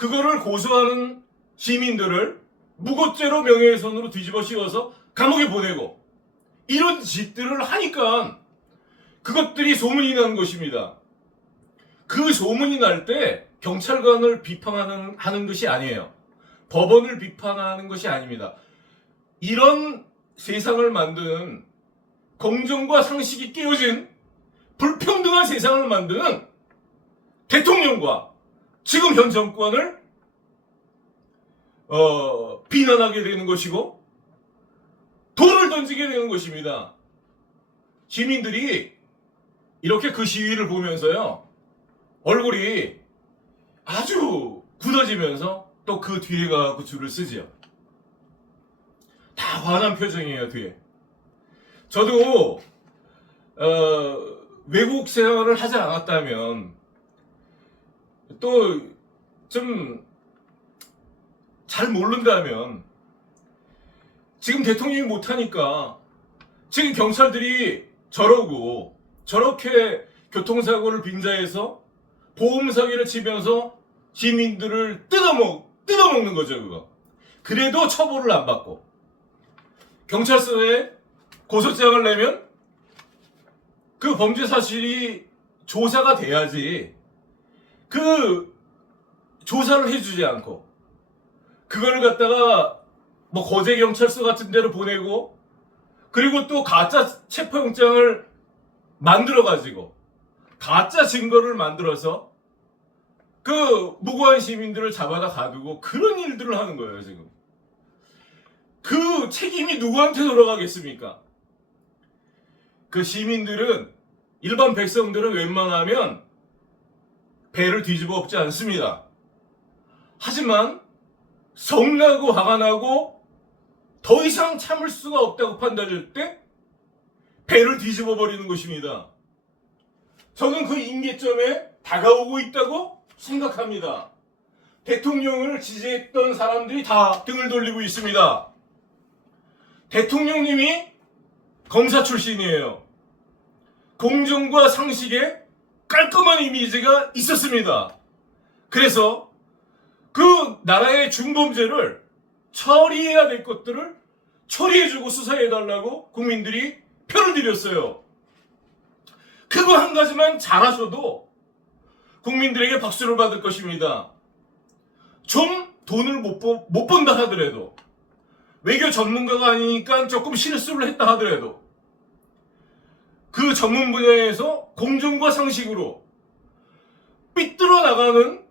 그거를 고소하는 시민들을 무고죄로 명예훼손으로 뒤집어 씌워서 감옥에 보내고 이런 짓들을 하니까 그것들이 소문이 나는 것입니다. 그 소문이 날 때 경찰관을 비판하는 것이 아니에요. 법원을 비판하는 것이 아닙니다. 이런 세상을 만드는 공정과 상식이 깨어진 불평등한 세상을 만드는 대통령과 지금 현 정권을 비난하게 되는 것이고 돌을 던지게 되는 것입니다. 시민들이 이렇게 그 시위를 보면서요, 얼굴이 아주 굳어지면서 또 그 뒤에 가서 줄을 쓰지요. 다 화난 표정이에요, 뒤에. 저도 외국 생활을 하지 않았다면 또 좀 잘 모른다면 지금 대통령이 못하니까 지금 경찰들이 저러고 저렇게 교통사고를 빈자해서 보험사기를 치면서 시민들을 뜯어먹는 거죠, 그거. 그래도 처벌을 안 받고 경찰서에 고소장을 내면 그 범죄 사실이 조사가 돼야지 그 조사를 해주지 않고 그거를 갖다가 뭐 거제경찰서 같은 데로 보내고 그리고 또 가짜 체포영장을 만들어가지고 가짜 증거를 만들어서 그 무고한 시민들을 잡아다 가두고 그런 일들을 하는 거예요, 지금. 그 책임이 누구한테 돌아가겠습니까? 그 시민들은, 일반 백성들은 웬만하면 배를 뒤집어 엎지 않습니다. 하지만 성나고 화가 나고 더 이상 참을 수가 없다고 판단할 때 배를 뒤집어 버리는 것입니다. 저는 그 임계점에 다가오고 있다고 생각합니다. 대통령을 지지했던 사람들이 다 등을 돌리고 있습니다. 대통령님이 검사 출신이에요. 공정과 상식에 깔끔한 이미지가 있었습니다. 그래서 그 나라의 중범죄를 처리해야 될 것들을 처리해주고 수사해달라고 국민들이 표를 드렸어요. 그거 한 가지만 잘하셔도 국민들에게 박수를 받을 것입니다. 좀 돈을 못 번다 하더라도, 외교 전문가가 아니니까 조금 실수를 했다 하더라도 그 전문 분야에서 공정과 상식으로 삐뚤어 나가는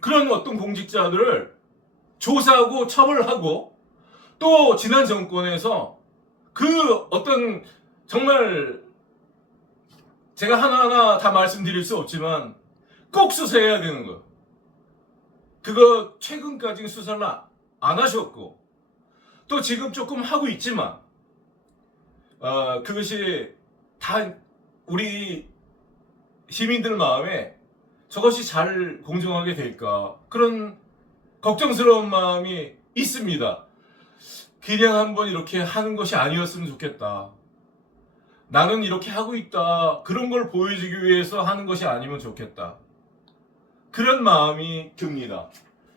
그런 어떤 공직자들을 조사하고 처벌하고, 또 지난 정권에서 그 어떤 정말 제가 하나하나 다 말씀드릴 수 없지만 꼭 수사해야 되는 거, 그거 최근까지는 수사를 안 하셨고 또 지금 조금 하고 있지만 그것이 다 우리 시민들 마음에 저것이 잘 공정하게 될까, 그런 걱정스러운 마음이 있습니다. 그냥 한번 이렇게 하는 것이 아니었으면 좋겠다. 나는 이렇게 하고 있다, 그런 걸 보여주기 위해서 하는 것이 아니면 좋겠다, 그런 마음이 듭니다.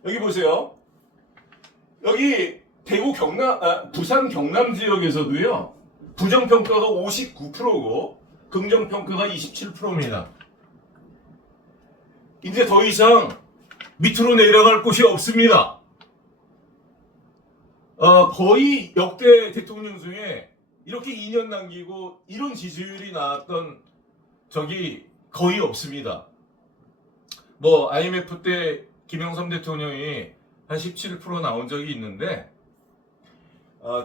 여기 보세요. 여기 부산 경남 지역에서도요, 부정평가가 59%고 긍정평가가 27%입니다. 이제 더 이상 밑으로 내려갈 곳이 없습니다. 거의 역대 대통령 중에 이렇게 2년 남기고 이런 지지율이 나왔던 적이 거의 없습니다. 뭐 IMF 때 김영삼 대통령이 한 17% 나온 적이 있는데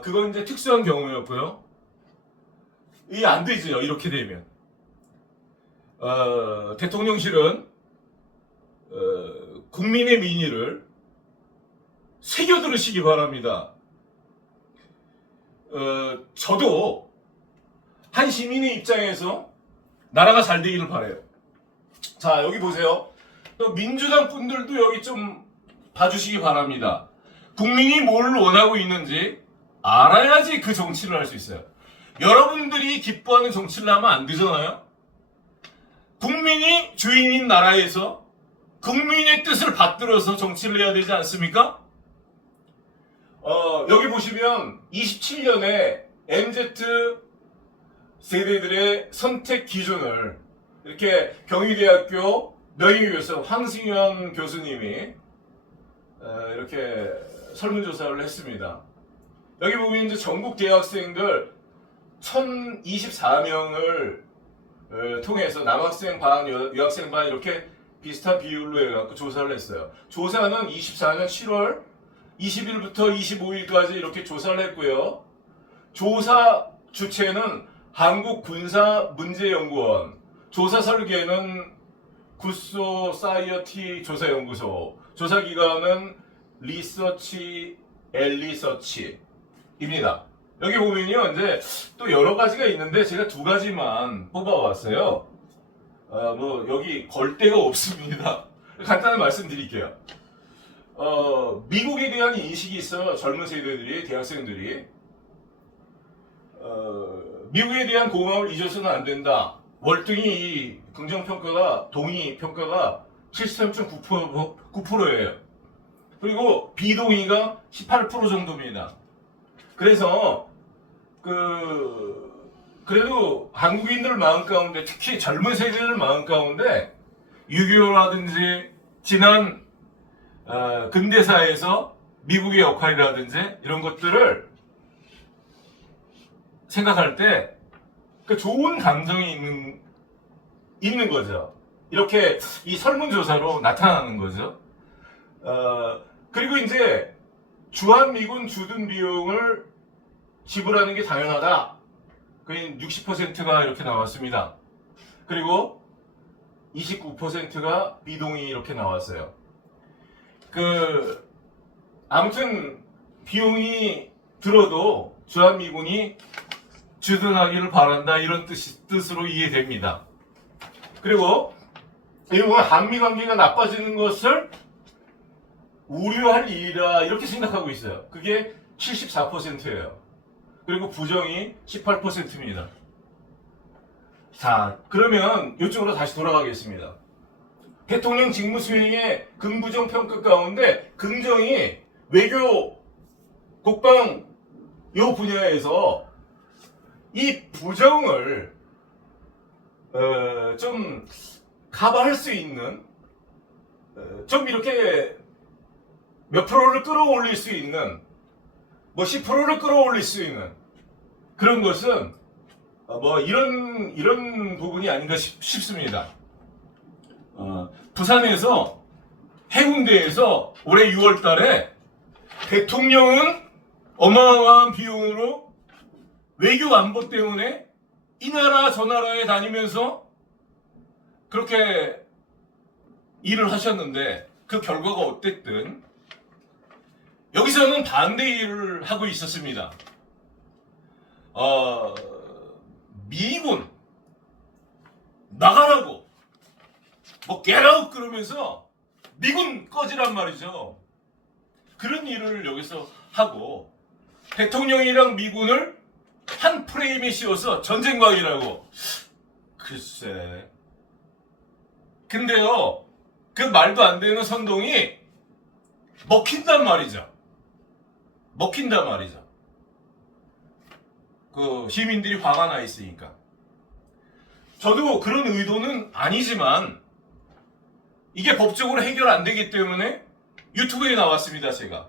그건 이제 특수한 경우였고요. 이게 안 되죠, 이렇게 되면. 대통령실은 국민의 민의를 새겨 들으시기 바랍니다. 저도 한 시민의 입장에서 나라가 잘 되기를 바라요. 자, 여기 보세요. 또 민주당 분들도 여기 좀 봐주시기 바랍니다. 국민이 뭘 원하고 있는지 알아야지 그 정치를 할 수 있어요. 여러분들이 기뻐하는 정치를 하면 안 되잖아요. 국민이 주인인 나라에서 국민의 뜻을 받들어서 정치를 해야 되지 않습니까? 여기 보시면 27년에 MZ 세대들의 선택 기준을 이렇게 경희대학교 명예교수 황승현 교수님이 이렇게 설문조사를 했습니다. 여기 보면 이제 전국 대학생들 1024명을 통해서 남학생 반, 여학생 반 이렇게 비슷한 비율로 해갖고 조사를 했어요. 조사는 24년 7월 20일부터 25일까지 이렇게 조사를 했고요. 조사 주체는 한국군사문제연구원, 조사 설계는 굿소사이어티 조사연구소, 조사기관은 리서치 엘리서치입니다. 여기 보면요, 이제 또 여러 가지가 있는데 제가 두 가지만 뽑아왔어요. 여기 걸 데가 없습니다. 간단히 말씀드릴게요. 미국에 대한 인식이 있어요. 젊은 세대들이, 대학생들이. 미국에 대한 고마움을 잊어서는 안 된다. 월등히 이 긍정평가가, 동의평가가 73.9%예요. 그리고 비동의가 18% 정도입니다. 그래서, 그래도 한국인들 마음 가운데, 특히 젊은 세대들 마음 가운데, 6.25라든지, 지난, 근대사에서 미국의 역할이라든지, 이런 것들을 생각할 때, 좋은 감정이 있는 거죠. 이렇게 이 설문조사로 나타나는 거죠. 그리고 이제 주한미군 주둔 비용을 지불하는 게 당연하다. 그게 60%가 이렇게 나왔습니다. 그리고 29%가 비동의 이렇게 나왔어요. 아무튼 비용이 들어도 주한미군이 주둔하기를 바란다 이런 뜻으로 이해됩니다. 그리고 이 보면 한미 관계가 나빠지는 것을 우려할 일이라 이렇게 생각하고 있어요. 그게 74%예요. 그리고 부정이 18%입니다. 자, 그러면 이쪽으로 다시 돌아가겠습니다. 대통령 직무 수행의 긍부정 평가 가운데 긍정이 외교, 국방 요 분야에서 이 부정을 좀 커버할 수 있는 좀 이렇게 몇 프로를 끌어올릴 수 있는 10%를 끌어올릴 수 있는 그런 것은 이런 부분이 아닌가 싶습니다. 부산에서 해운대에서 올해 6월 달에 대통령은 어마어마한 비용으로 외교 안보 때문에 이 나라 저 나라에 다니면서 그렇게 일을 하셨는데 그 결과가 어땠든 여기서는 반대 일을 하고 있었습니다. 미군 나가라고 get out 그러면서 미군 꺼지란 말이죠. 그런 일을 여기서 하고 대통령이랑 미군을 한 프레임에 씌워서 전쟁광이라고. 글쎄. 근데요, 그 말도 안 되는 선동이 먹힌단 말이죠. 먹힌단 말이죠. 시민들이 화가 나 있으니까. 저도 그런 의도는 아니지만 이게 법적으로 해결 안 되기 때문에 유튜브에 나왔습니다, 제가.